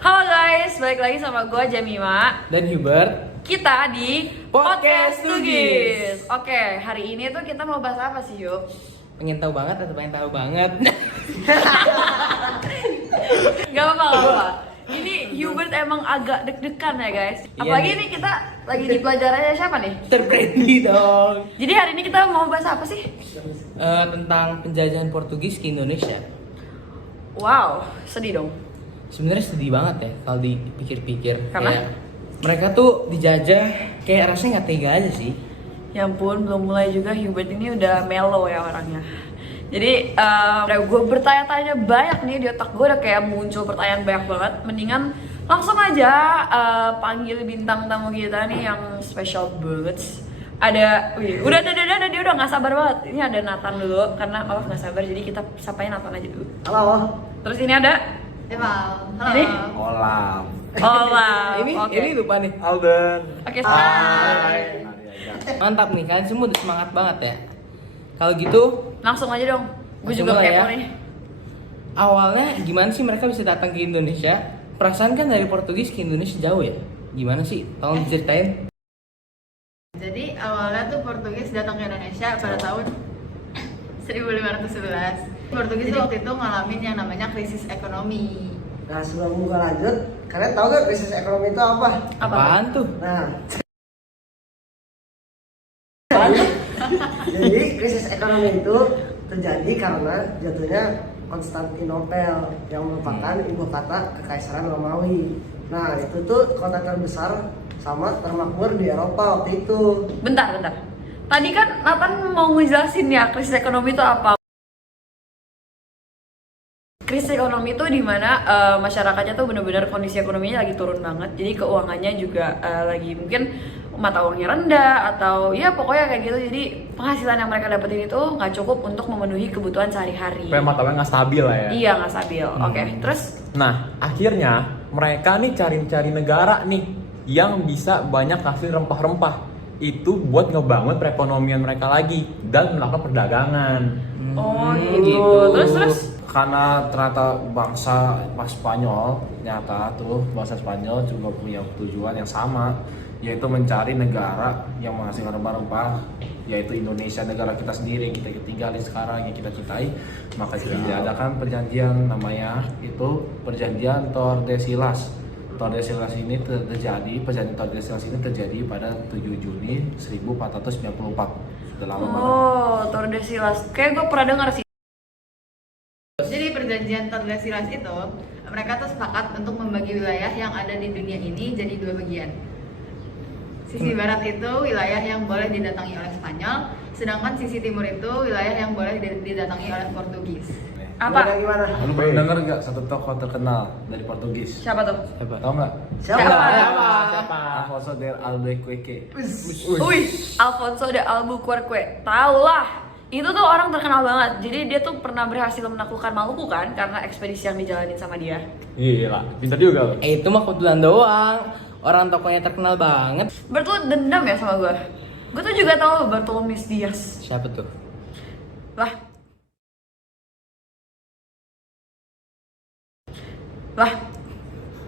Halo guys, balik lagi sama gue Jamima dan Hubert. Kita di Podcast Tugis. Oke, hari ini tuh kita mau bahas apa sih Yuk? Pengen tahu banget atau pengen tahu banget? Gak apa-apa. Ini Hubert emang agak deg-degan ya guys. Iya Apalagi nih. ini kita lagi di pelajarannya siapa nih? Terbrandi dong. Jadi hari ini kita mau bahas apa sih? Tentang penjajahan Portugis ke Indonesia. Wow, sedih dong. Sebenarnya sedih banget ya kalau dipikir-pikir. Karena? Kayak mereka tuh dijajah kayak rasanya nggak tega aja sih. Ya ampun, belum mulai juga Hubert ini udah mellow ya orangnya. Jadi udah gue bertanya-tanya banyak nih di otak gue, udah kayak muncul pertanyaan banyak banget. Mendingan langsung aja panggil bintang tamu kita nih yang spesial banget. Ada, udah dia udah nggak sabar banget. Ini ada Nathan dulu karena Olaf nggak sabar, jadi kita sapanya Nathan aja dulu. Halo. Terus ini ada Eval, halo. Ini? Olam. Olaf. Ini Oke. ini lupa nih. Alden. Oke, Hai. Mantap nih, kalian semua udah semangat banget ya. Kalau gitu langsung aja dong. Gue langsung juga mulai kepo ya. nih. Awalnya gimana sih mereka bisa datang ke Indonesia? Perasaan kan dari Portugis ke Indonesia jauh ya. Gimana sih? Tolong diceritain. Jadi awalnya tuh Portugis datang ke Indonesia pada tahun 1511. Portugis tuh waktu itu ngalamin yang namanya krisis ekonomi. Nah, sebelum gua lanjut, kalian tahu gak krisis ekonomi itu apa? Apaan tuh? Nah, jadi krisis ekonomi itu terjadi karena jatuhnya Konstantinopel yang merupakan ibu kota Kekaisaran Romawi. Nah, itu tuh kota terbesar sama termakmur di Eropa waktu itu. Bentar. Tadi kan Nathan mau ngejelasin ya krisis ekonomi itu apa. Krisis ekonomi itu dimana masyarakatnya tuh benar-benar kondisi ekonominya lagi turun banget. Jadi keuangannya juga lagi mungkin mata uangnya rendah atau ya pokoknya kayak gitu. Jadi penghasilan yang mereka dapetin itu nggak cukup untuk memenuhi kebutuhan sehari-hari. Kayak mata uangnya nggak stabil lah ya. Iya, nggak stabil. Oke, terus Nah, akhirnya mereka nih cari-cari negara nih yang bisa banyak kasih rempah-rempah. Itu buat ngebangun perekonomian mereka lagi dan melakukan perdagangan. oh gitu. Terus Karena ternyata bangsa Spanyol nyata tuh bangsa Spanyol juga punya tujuan yang sama, yaitu mencari negara yang menghasilkan rempah-rempah, yaitu Indonesia, negara kita sendiri yang kita tinggalin sekarang, yang kita cintai. Maka diadakan perjanjian namanya itu perjanjian Tordesillas. Tordesillas ini terjadi, perjanjian Tordesillas ini terjadi pada 7 Juni 1494. Sudah lama banget. Tordesillas. Kayak gue pernah dengar sih. Jadi perjanjian Tordesillas itu mereka tuh sepakat untuk membagi wilayah yang ada di dunia ini jadi 2 bagian. Sisi barat itu wilayah yang boleh didatangi oleh Spanyol, sedangkan sisi timur itu wilayah yang boleh didatangi oleh Portugis. Apa? Gimana? Lu pernah denger gak satu tokoh terkenal dari Portugis? Siapa tuh? Tahu nggak? Siapa? Alfonso de Albuquerque. Wih, Alfonso de Albuquerque. Tahu lah. Itu tuh orang terkenal banget. Jadi dia tuh pernah berhasil menaklukkan Maluku kan karena ekspedisi yang dijalanin sama dia. Gila, pintar juga lo. Itu mah kebetulan doang. Orang tokonya terkenal banget. Bertul dendam ya sama gue. Gue tuh juga tahu Bartolomeus Dias. Siapa tuh? Lah,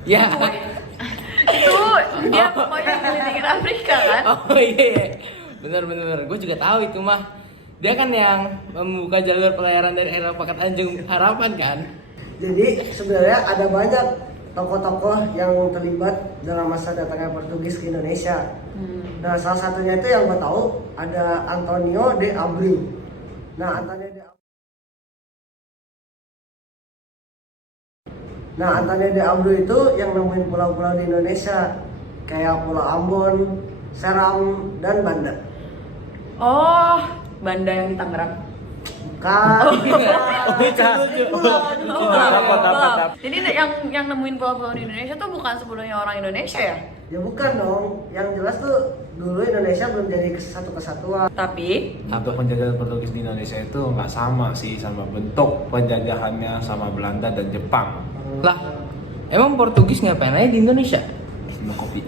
Ya. itu dia pokoknya ngelilingin Afrika kan? Oh iya. Bener. Gue juga tahu itu mah. Dia kan yang membuka jalur pelayaran dari Eropa ke Tanjung Harapan kan? Jadi sebenarnya ada banyak tokoh-tokoh yang terlibat dalam masa datangnya Portugis ke Indonesia. Nah, salah satunya itu yang gue tahu ada Antonio de Abreu. Nah, Antonio de Abreu itu yang nemuin pulau-pulau di Indonesia kayak Pulau Ambon, Seram, dan Banda. Oh, Banda yang di Tangerang. Kan? Jadi yang nemuin pulau-pulau di Indonesia tuh bukan sebelumnya orang Indonesia ya? Ya bukan dong. Yang jelas tuh dulu Indonesia belum jadi satu kesatuan. Tapi Bentuk penjajahan Portugis di Indonesia itu nggak sama sih sama bentuk penjajahannya sama Belanda dan Jepang. Lah, emang Portugis ngapain aja di Indonesia? Minum kopi.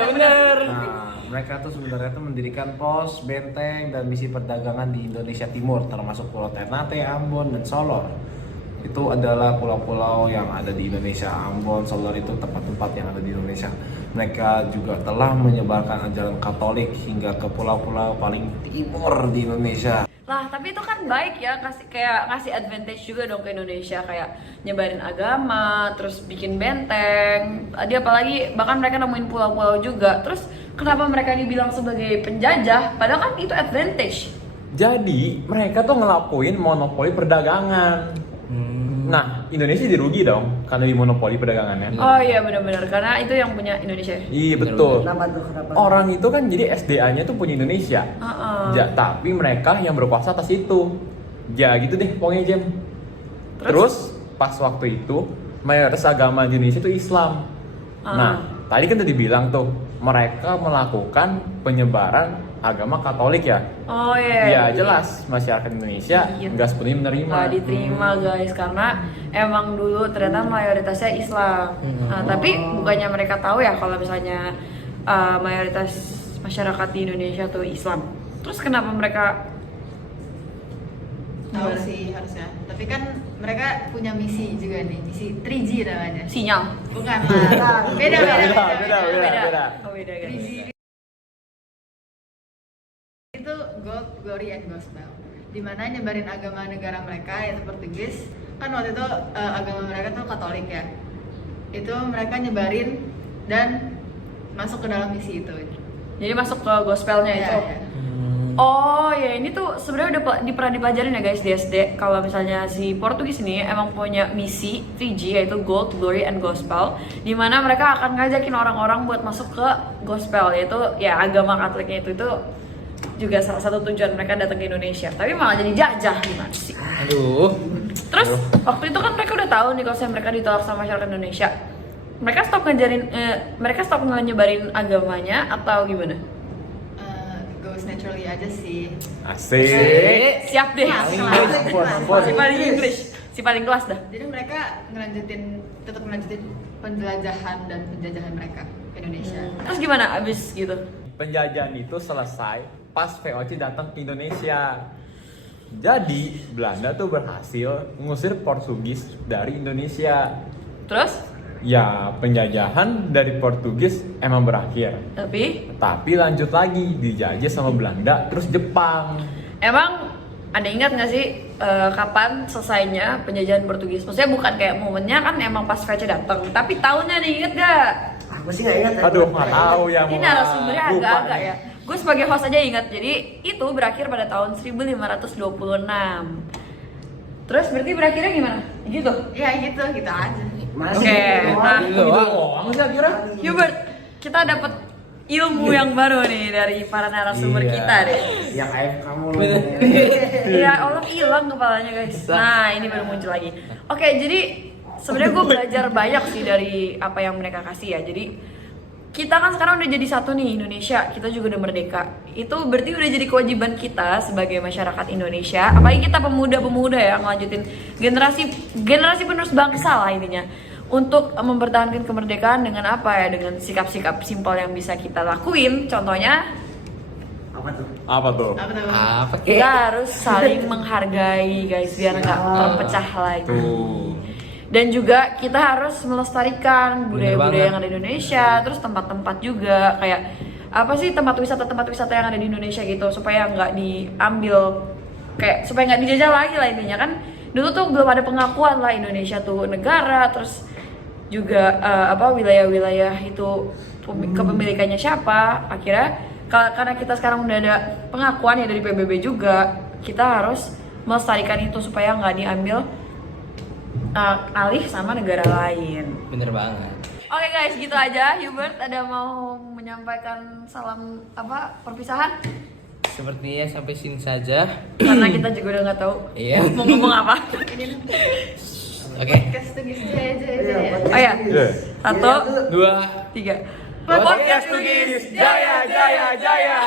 Bener. Nah, mereka tuh sebenarnya tuh mendirikan pos, benteng, dan misi perdagangan di Indonesia Timur, termasuk Pulau Ternate, Ambon, dan Solor. itu adalah pulau-pulau yang ada di Indonesia. Ambon, Solor itu tempat-tempat yang ada di Indonesia. Mereka juga telah menyebarkan ajaran Katolik hingga ke pulau-pulau paling timur di Indonesia. Lah, tapi itu kan baik ya, ngasih advantage juga dong ke Indonesia, kayak nyebarin agama, terus bikin benteng. Dia apalagi bahkan mereka nemuin pulau-pulau juga. Terus kenapa mereka dibilang sebagai penjajah? Padahal kan itu advantage. Jadi mereka tuh ngelakuin monopoli perdagangan. Nah, Indonesia dirugi dong karena di monopoli perdagangannya. Oh iya benar-benar, karena itu yang punya Indonesia. Iya betul. Kenapa tuh? Kenapa? Orang itu kan jadi SDA-nya tuh punya Indonesia. Tapi mereka yang berkuasa atas itu. Ya gitu deh pokoknya Jem. Terus pas waktu itu mayoritas agama di Indonesia itu Islam. Nah, tadi kan udah dibilang tuh mereka melakukan penyebaran agama Katolik ya. Oh iya. Ya jelas masyarakat Indonesia nggak sepenuhnya menerima. Nggak diterima guys, karena emang dulu ternyata mayoritasnya Islam. Nah, tapi bukannya mereka tahu ya kalau misalnya mayoritas masyarakat di Indonesia tuh Islam. Terus kenapa mereka Tahu sih harusnya. Tapi kan mereka punya misi juga nih, misi 3G namanya. sinyal? Bukan lah. Beda. Oh beda guys. 3G itu Gold, Glory, and Gospel. Dimana nyebarin agama negara mereka yaitu Portugis. Kan waktu itu agama mereka tuh Katolik ya. Itu mereka nyebarin dan masuk ke dalam misi itu. Jadi masuk ke gospelnya Iya, itu. iya. Oh ya, ini tuh sebenarnya udah pernah dipelajarin ya guys di SD. Kalau misalnya si Portugis ini emang punya misi 3G yaitu Gold, Glory, and Gospel, dimana mereka akan ngajakin orang-orang buat masuk ke gospel, yaitu ya agama Katoliknya itu juga salah satu tujuan mereka datang ke Indonesia. Tapi malah jadi jajah, gimana sih? Aduh. Terus waktu itu kan mereka udah tahu nih kalau mereka ditolak sama masyarakat Indonesia. Mereka stop nyebarin agamanya atau gimana? Goes naturally aja sih. Asik. Siap deh. Ampun. Si paling English, si paling kelas dah. Jadi mereka tetap melanjutin penjelajahan dan penjajahan mereka ke Indonesia. Terus gimana abis gitu? Penjajahan itu selesai pas VOC datang ke Indonesia. Jadi Belanda tuh berhasil mengusir Portugis dari Indonesia. Terus? Ya penjajahan dari Portugis emang berakhir. Tapi lanjut lagi dijajah sama Belanda terus Jepang. Emang ada ingat nggak sih kapan selesainya penjajahan Portugis? Maksudnya bukan kayak momennya kan emang pas VOC datang, tapi tahunnya nih inget gak? Aku sih nggak ingat ya. Aduh nggak tahu ya. Ini narasumbernya agak-agak ya. Gue sebagai host aja ingat. Jadi itu berakhir pada tahun 1526. Terus berarti berakhirnya gimana? Gitu? Ya gitu aja. Oke, nah Doang sih kira. Hubert, kita dapat ilmu yang baru nih dari para narasumber kita deh. Yang AF kamu loh. Iya, Allah hilang kepalanya guys. Nah, ini baru muncul lagi. Oke, jadi sebenarnya gue belajar banyak sih dari apa yang mereka kasih ya. Jadi kita kan sekarang udah jadi satu nih Indonesia, kita juga udah merdeka. Itu berarti udah jadi kewajiban kita sebagai masyarakat Indonesia, apalagi kita pemuda-pemuda ya, ngelanjutin generasi penerus bangsa lah intinya, untuk mempertahankan kemerdekaan dengan apa ya, dengan sikap-sikap simpel yang bisa kita lakuin. Contohnya Apa tuh? Apa kita harus saling menghargai guys, biar nggak terpecah lagi. Dan juga kita harus melestarikan budaya-budaya yang ada di Indonesia, terus tempat-tempat juga kayak apa sih tempat wisata yang ada di Indonesia gitu, supaya nggak diambil, kayak supaya nggak dijajah lagi lah intinya kan. Dulu tuh belum ada pengakuan lah Indonesia tuh negara, terus juga wilayah-wilayah itu kepemilikannya siapa. Akhirnya karena kita sekarang udah ada pengakuan ya dari PBB juga, kita harus melestarikan itu supaya nggak diambil alih sama negara lain. Bener banget. Oke guys, gitu aja. Hubert ada mau menyampaikan salam perpisahan? Sepertinya sampai sini saja. Karena kita juga udah nggak tahu Iya. mau ngomong apa. Oke. Podcast tuh gitu aja ya. Oh ya, 1, 2, 3. Podcast Tugis Jaya Jaya Jaya.